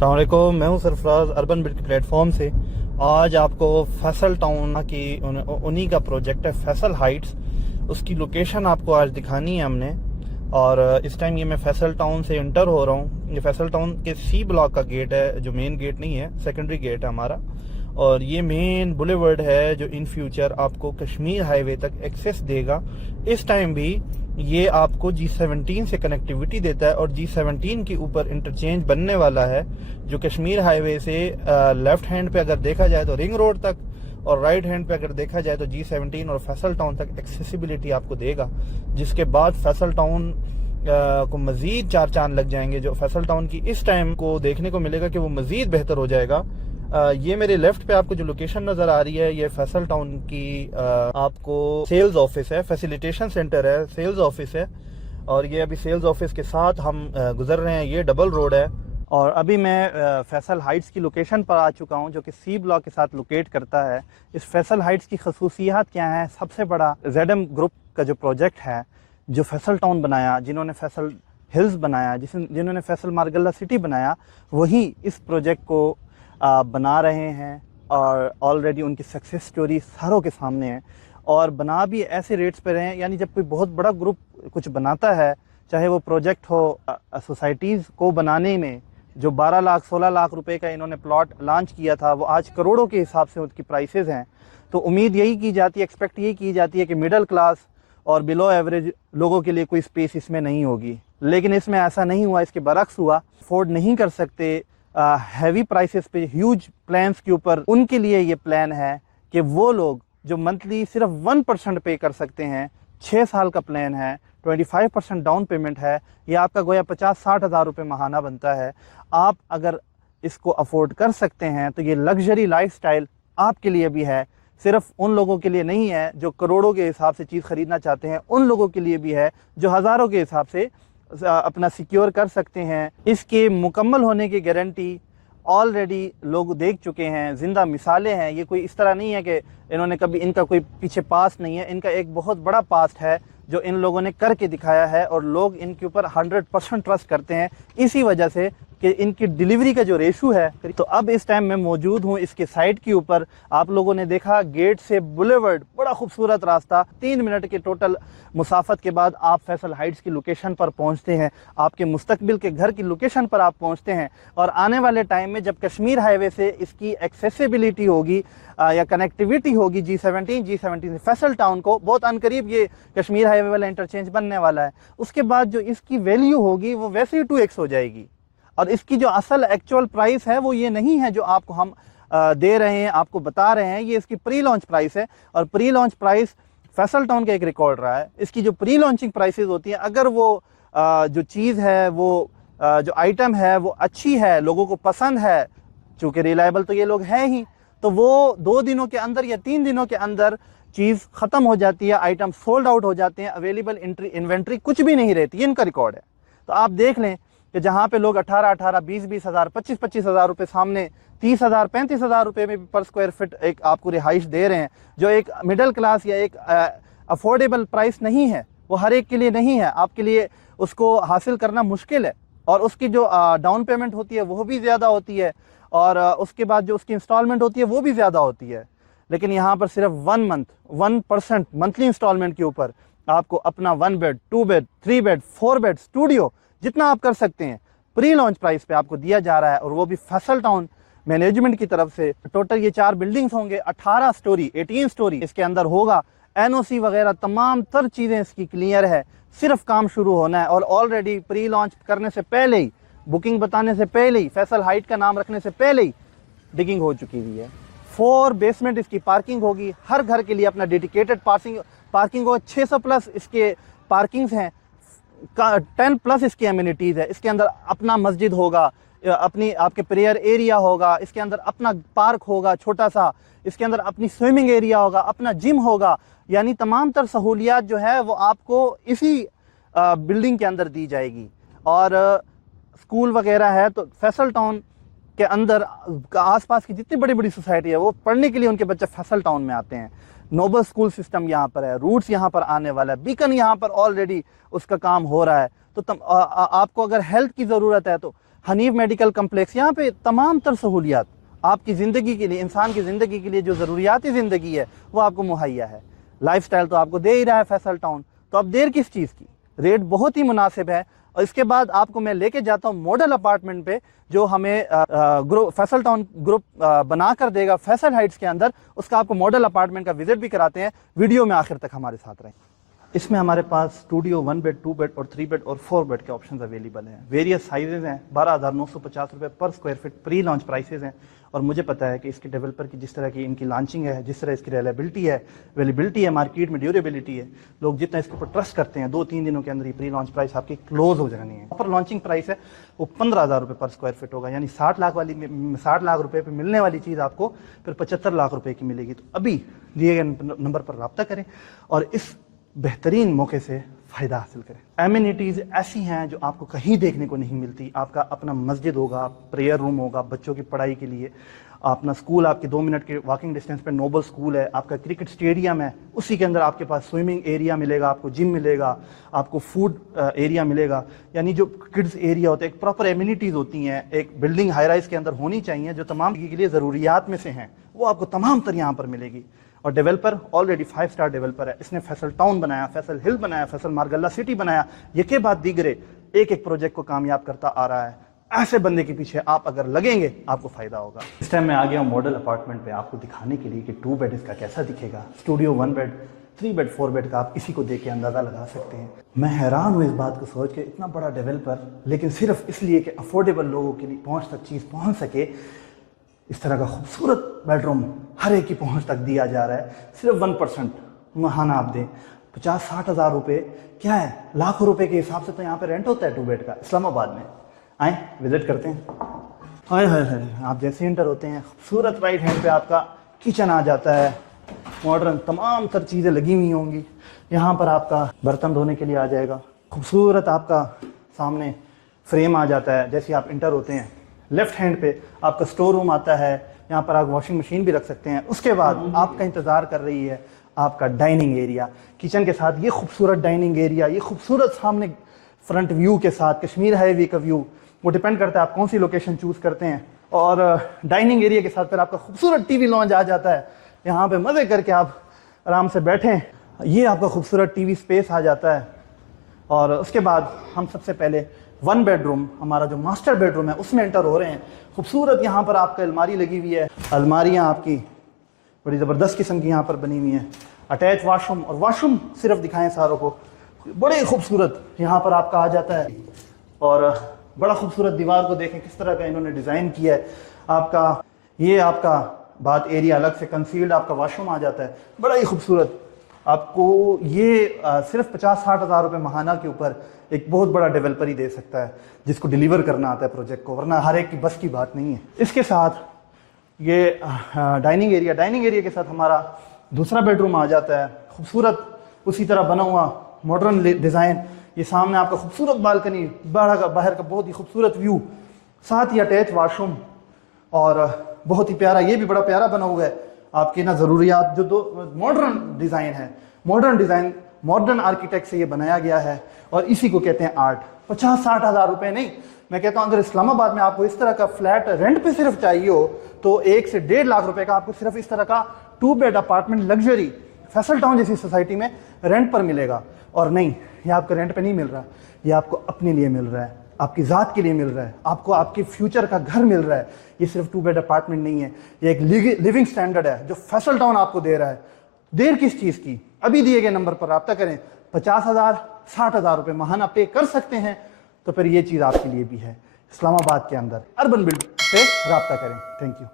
अस्सलाम वालेकुम, मैं हूं सरफराज अर्बन बिल्ड प्लेटफॉर्म से। आज आपको फैसल टाउन की उन्हीं का प्रोजेक्ट है फैसल हाइट्स, उसकी लोकेशन आपको आज दिखानी है हमने। और इस टाइम ये मैं फैसल टाउन से इंटर हो रहा हूँ। ये फैसल टाउन के सी ब्लॉक का गेट है, जो मेन गेट नहीं है, सेकेंडरी गेट है हमारा। और ये मेन बुलेवर्ड है जो इन फ्यूचर आपको कश्मीर हाईवे तक एक्सेस देगा। इस टाइम भी ये आपको G17 से कनेक्टिविटी देता है और G17 के ऊपर इंटरचेंज बनने वाला है, जो कश्मीर हाईवे से लेफ्ट हैंड पे अगर देखा जाए तो रिंग रोड तक, और राइट हैंड पे अगर देखा जाए तो G17 और फैसल टाउन तक एक्सेसिबिलिटी आपको देगा। जिसके बाद फैसल टाउन को मजीद चार चांद लग जाएंगे। जो फैसल टाउन की इस टाइम को देखने को मिलेगा कि वो मजीद बेहतर हो जाएगा। ये मेरे लेफ्ट पे आपको जो लोकेशन नजर आ रही है, ये फैसल टाउन की आपको सेल्स ऑफिस है, फैसिलिटेशन सेंटर है, सेल्स ऑफिस है। और ये अभी सेल्स ऑफिस के साथ हम गुजर रहे हैं। ये डबल रोड है। और अभी मैं फैसल हाइट्स की लोकेशन पर आ चुका हूं, जो कि सी ब्लॉक के साथ लोकेट करता है। इस फैसल हाइट्स की खसूसियात क्या है? सबसे बड़ा ZM ग्रुप का जो प्रोजेक्ट है, जो फैसल टाउन बनाया, जिन्होंने फैसल हिल्स बनाया, जिन्होंने फैसल मारगल्ला सिटी बनाया, वही इस प्रोजेक्ट को बना रहे हैं। और ऑलरेडी उनकी सक्सेस स्टोरी सारों के सामने है। और बना भी ऐसे रेट्स पर हैं, यानी जब कोई बहुत बड़ा ग्रुप कुछ बनाता है, चाहे वो प्रोजेक्ट हो सोसाइटीज़ को बनाने में, जो 12 लाख 16 लाख रुपए का इन्होंने प्लॉट लॉन्च किया था, वो आज करोड़ों के हिसाब से उसकी प्राइसेस हैं। तो उम्मीद यही की जाती है, एक्सपेक्ट यही की जाती है कि मिडिल क्लास और बिलो एवरेज लोगों के लिए कोई स्पेस इसमें नहीं होगी। लेकिन इसमें ऐसा नहीं हुआ, इसके बरक्स हुआ। अफोर्ड नहीं कर सकते हैवी प्राइसेस पे ह्यूज प्लान्स के ऊपर, उनके लिए ये प्लान है कि वो लोग जो मंथली सिर्फ 1% पे कर सकते हैं, 6 साल का प्लान है, 25% डाउन पेमेंट है, ये आपका गोया 50-60 हज़ार रुपये माहाना बनता है। आप अगर इसको अफोर्ड कर सकते हैं तो ये लग्जरी लाइफस्टाइल आपके लिए भी है। सिर्फ उन लोगों के लिए नहीं है जो करोड़ों के हिसाब से चीज़ खरीदना चाहते हैं, उन लोगों के लिए भी है जो हज़ारों के हिसाब से अपना सिक्योर कर सकते हैं। इसके मुकम्मल होने की गारंटी ऑलरेडी लोग देख चुके हैं, जिंदा मिसालें हैं। ये कोई इस तरह नहीं है कि इन्होंने कभी, इनका कोई पीछे पास्ट नहीं है, इनका एक बहुत बड़ा पास्ट है जो इन लोगों ने करके दिखाया है। और लोग इनके ऊपर 100% ट्रस्ट करते हैं, इसी वजह से कि इनकी डिलीवरी का जो रेशो है। तो अब इस टाइम मैं मौजूद हूँ इसके साइड के ऊपर। आप लोगों ने देखा गेट से बुलेवर्ड, बड़ा खूबसूरत रास्ता, 3 मिनट के टोटल मुसाफत के बाद आप फैसल हाइट्स की लोकेशन पर पहुँचते हैं, आपके मुस्तकबिल के घर की लोकेशन पर आप पहुँचते हैं। और आने वाले टाइम में जब कश्मीर हाईवे से इसकी एक्सेसिबिलिटी होगी या कनेक्टिविटी होगी G17 से फैसल टाउन को, बहुत अनकरीब ये कश्मीर हाईवे वाला इंटरचेंज बनने वाला है, उसके बाद जो इसकी वैल्यू होगी वो वैसे ही 2x हो जाएगी। और इसकी जो असल एक्चुअल प्राइस है वो ये नहीं है जो आपको हम दे रहे हैं, आपको बता रहे हैं। ये इसकी प्री लॉन्च प्राइस है, और pre launch price Faisal town का एक रिकॉर्ड रहा है। इसकी जो प्री लॉन्चिंग प्राइसेस होती हैं, अगर वो जो चीज़ है, वो जो आइटम है वो अच्छी है, लोगों को पसंद है, चूँकि रिलायबल तो ये लोग हैं ही, तो वो 2 दिनों के अंदर या 3 दिनों के अंदर चीज़ ख़त्म हो जाती है, आइटम सोल्ड आउट हो जाते हैं, अवेलेबल इन्वेंट्री कुछ भी नहीं रहती। इनका रिकॉर्ड है। तो आप देख लें कि जहाँ पे लोग 18-18, 20-20 हज़ार, 25-25 हज़ार रुपये सामने 30 हज़ार 35 हज़ार रुपये में पर स्क्वायर फिट एक आपको रिहाइश दे रहे हैं, जो एक मिडिल क्लास या एक अफोर्डेबल प्राइस नहीं है, वो हर एक के लिए नहीं है। आपके लिए उसको हासिल करना मुश्किल है। और उसकी जो डाउन पेमेंट होती है वो भी ज़्यादा होती है, और उसके बाद जो उसकी इंस्टॉलमेंट होती है वो भी ज़्यादा होती है। लेकिन यहाँ पर सिर्फ 1 मंथ 1% मंथली इंस्टॉलमेंट के ऊपर आपको अपना 1 bed, 2 bed, 3 bed, 4 bed studio, जितना आप कर सकते हैं, प्री लॉन्च प्राइस पे आपको दिया जा रहा है। और वो भी फैसल टाउन मैनेजमेंट की तरफ से। टोटल ये 4 बिल्डिंग्स होंगे, 18 स्टोरी, 18 स्टोरी इसके अंदर होगा। NOC वगैरह तमाम तर चीज़ें इसकी क्लियर है, सिर्फ काम शुरू होना है। और ऑलरेडी प्री लॉन्च करने से पहले ही, बुकिंग बताने से पहले ही, फैसल हाइट का नाम रखने से पहले ही डिगिंग हो चुकी हुई है। 4 बेसमेंट इसकी पार्किंग होगी, हर घर के लिए अपना डेडिकेटेड पार्किंग होगा। 600 प्लस इसके पार्किंग्स हैं, 10 प्लस इसकी एमिनिटीज़ है। इसके अंदर अपना मस्जिद होगा, अपनी आपके प्रेयर एरिया होगा, इसके अंदर अपना पार्क होगा छोटा सा, इसके अंदर अपनी स्विमिंग एरिया होगा, अपना जिम होगा। यानी तमाम तर सहूलियात जो है वो आपको इसी बिल्डिंग के अंदर दी जाएगी। और स्कूल वगैरह है, तो फैसल टाउन के अंदर आसपास की जितनी बड़ी बड़ी सोसाइटी है वो पढ़ने के लिए उनके बच्चे फैसल टाउन में आते हैं। नोबल स्कूल सिस्टम यहाँ पर है, रूट्स यहाँ पर आने वाला है, बीकन यहाँ पर ऑलरेडी उसका काम हो रहा है। तो आपको अगर हेल्थ की ज़रूरत है तो हनीफ मेडिकल कम्प्लेक्स, यहाँ पे तमाम तर सहूलियात आपकी ज़िंदगी के लिए, इंसान की ज़िंदगी के लिए जो ज़रूरियाती ज़िंदगी है वो आपको मुहैया है। लाइफस्टाइल तो आपको दे ही रहा है फैसल टाउन, तो अब देर किस चीज़ की। रेट बहुत ही मुनासिब है। और इसके बाद आपको मैं लेके जाता हूँ मॉडल अपार्टमेंट पे, जो हमें ग्रुप फैसल टाउन ग्रुप बना कर देगा फैसल हाइट्स के अंदर। उसका आपको मॉडल अपार्टमेंट का विजिट भी कराते हैं। वीडियो में आखिर तक हमारे साथ रहें। इसमें हमारे पास स्टूडियो 1 बेड, 2 बेड और 3 बेड और 4 बेड के ऑप्शंस अवेलेबल हैं। वेरियस साइजेज हैं। 12,950 रुपये पर square feet pre launch prices हैं। और मुझे पता है कि इसके डेवलपर की जिस तरह की इनकी लॉन्चिंग है, जिस तरह इसकी अवेलेबिलिटी है मार्केट में, ड्यूरेबिलिटी है, लोग जितना इसके ऊपर ट्रस्ट करते हैं, 2-3 दिनों के अंदर ही प्री लॉन्च प्राइस आपकी क्लोज हो जानी है। पर लॉन्चिंग प्राइस है वो 15,000 रुपये पर स्क्वायर फीट होगा। यानी 60 लाख रुपये पे मिलने वाली चीज़ आपको फिर 75 लाख रुपये की मिलेगी। तो अभी दिए गए नंबर पर रब्ता करें और इस बेहतरीन मौके से फ़ायदा हासिल करें। एमिनिटीज़ ऐसी हैं जो आपको कहीं देखने को नहीं मिलती। आपका अपना मस्जिद होगा, प्रेयर रूम होगा बच्चों की पढ़ाई के लिए, अपना स्कूल आपके 2 मिनट के वॉकिंग डिस्टेंस पे नोबल स्कूल है, आपका क्रिकेट स्टेडियम है, उसी के अंदर आपके पास स्विमिंग एरिया मिलेगा, आपको जिम मिलेगा, आपको फूड एरिया मिलेगा। यानी जो किड्स एरिया होता है, एक प्रॉपर एमिनिटीज़ होती हैं, एक बिल्डिंग हाई राइज के अंदर होनी चाहिए जो तमाम के लिए ज़रूरियात में से हैं, वो आपको तमाम तर यहाँ पर मिलेगी। और डेवलपर ऑलरेडी 5 स्टार डेवलपर है। इसने फैसल टाउन बनाया, फैसल हिल बनाया, फैसल मारगल्ला सिटी बनाया, ये के बाद दीगरे एक एक प्रोजेक्ट को कामयाब करता आ रहा है। ऐसे बंदे के पीछे आप अगर लगेंगे आपको फायदा होगा। इस टाइम मैं आ गया हूँ मॉडल अपार्टमेंट पे आपको दिखाने के लिए कि 2 बेड इसका कैसा दिखेगा। स्टूडियो 1 बेड, 3 बेड, 4 बेड का आप इसी को देख के अंदाज़ा लगा सकते हैं। मैं हैरान हूँ इस बात को सोच के, इतना बड़ा डेवलपर, लेकिन सिर्फ इसलिए कि अफोर्डेबल लोगों के लिए पहुँच तक चीज़ पहुँच सके, इस तरह का खूबसूरत बेडरूम हर एक की पहुंच तक दिया जा रहा है। सिर्फ 1% महाना आप दें, 50-60 हज़ार रुपये क्या है, लाखों रुपए के हिसाब से तो यहाँ पे रेंट होता है 2 बेड का इस्लामाबाद में। आए विजिट करते हैं। हाय हाय हाय, आप जैसे इंटर होते हैं खूबसूरत राइट हैंड पे आपका किचन आ जाता है। मॉडर्न तमाम तर चीज़ें लगी हुई होंगी। यहाँ पर आपका बर्तन धोने के लिए आ जाएगा। खूबसूरत आपका सामने फ्रेम आ जाता है जैसे आप इंटर होते हैं। लेफ्ट हैंड पे आपका स्टोर रूम आता है, यहाँ पर आप वॉशिंग मशीन भी रख सकते हैं। उसके बाद आपका इंतज़ार कर रही है आपका डाइनिंग एरिया, किचन के साथ ये खूबसूरत डाइनिंग एरिया, ये खूबसूरत सामने फ्रंट व्यू के साथ कश्मीर हाईवे का व्यू। वो डिपेंड करता है आप कौन सी लोकेशन चूज़ करते हैं। और डाइनिंग एरिया के साथ फिर आपका खूबसूरत टीवी लॉन्च आ जाता है। यहाँ पे मज़े करके आप आराम से बैठें, ये आपका खूबसूरत टीवी स्पेस आ जाता है। और उसके बाद हम सबसे पहले 1 बेडरूम, हमारा जो मास्टर बेडरूम है, उसमें एंटर हो रहे हैं। खूबसूरत यहाँ पर आपका अलमारी लगी हुई है। अलमारियाँ आपकी बड़ी ज़बरदस्त किस्म की यहाँ पर बनी हुई हैं। अटैच वाशरूम, और वाशरूम सिर्फ दिखाएं सारों को, बड़े खूबसूरत यहाँ पर आपका आ जाता है। और बड़ा खूबसूरत दीवार को देखें किस तरह का इन्होंने डिज़ाइन किया है। आपका ये आपका बाथ एरिया अलग से कंसील्ड आपका वाशरूम आ जाता है, बड़ा ही खूबसूरत। आपको ये सिर्फ 50-60 हज़ार रुपये महाना के ऊपर एक बहुत बड़ा डेवलपर ही दे सकता है जिसको डिलीवर करना आता है प्रोजेक्ट को, वरना हर एक की बस की बात नहीं है। इसके साथ ये डाइनिंग एरिया के साथ हमारा दूसरा बेडरूम आ जाता है, खूबसूरत उसी तरह बना हुआ मॉडर्न डिज़ाइन। ये सामने आपका खूबसूरत बालकनी, बाहर का बहुत ही खूबसूरत व्यू, साथ ही अटैच वाशरूम, और बहुत ही प्यारा, ये भी बड़ा प्यारा बना हुआ है। आपकी ना ज़रूरियात जो दो मॉडर्न डिज़ाइन है, मॉडर्न आर्किटेक्ट से ये बनाया गया है, और इसी को कहते हैं आर्ट। 50-60 हज़ार रुपये नहीं, मैं कहता हूँ अगर इस्लामाबाद में आपको इस तरह का फ्लैट रेंट पे सिर्फ चाहिए हो तो 1 से 1.5 लाख रुपए का आपको सिर्फ इस तरह का 2 bed apartment luxury Faisal town जैसी सोसाइटी में रेंट पर मिलेगा। और नहीं, ये आपको रेंट पे नहीं मिल रहा, ये आपको अपने लिए मिल रहा है, आपकी ज़ात के लिए मिल रहा है, आपको आपके फ्यूचर का घर मिल रहा है। ये सिर्फ 2 बेड अपार्टमेंट नहीं है, ये एक लिविंग स्टैंडर्ड है जो फैसल टाउन आपको दे रहा है। देर किस चीज़ की, अभी दिए गए नंबर पर रब्ता करें। 50 हज़ार 60 हज़ार रुपये महाना पे कर सकते हैं तो फिर ये चीज़ आपके लिए भी है। इस्लामाबाद के अंदर अर्बन बिल्ड पे रब्ता करें। Thank you.